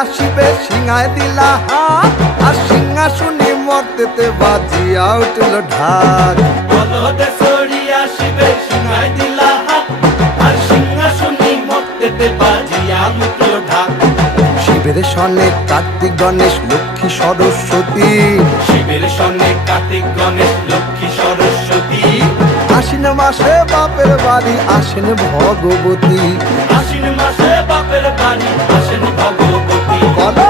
আসিবে সিংহায় দিলা হাত, আর সিংহাসনে মর্তেতে বাজিয়া উঠল ঢাক। বলদে সরি আসিবে সিংহায় দিলা হাত, আর সিংহাসনে মর্তেতে বাজিয়া উঠল ঢাক। শিবের সনে কার্তিক গণেশ লক্ষ্মী সরস্বতী, শিবের সনে কার্তিক গণেশ লক্ষ্মী সরস্বতী। আশ্বিন মাসে বাপের বাড়ি আসেন ভগবতী। আশ্বিন মাসে বাপের বাড়ি আসেন ভগবতী। বলো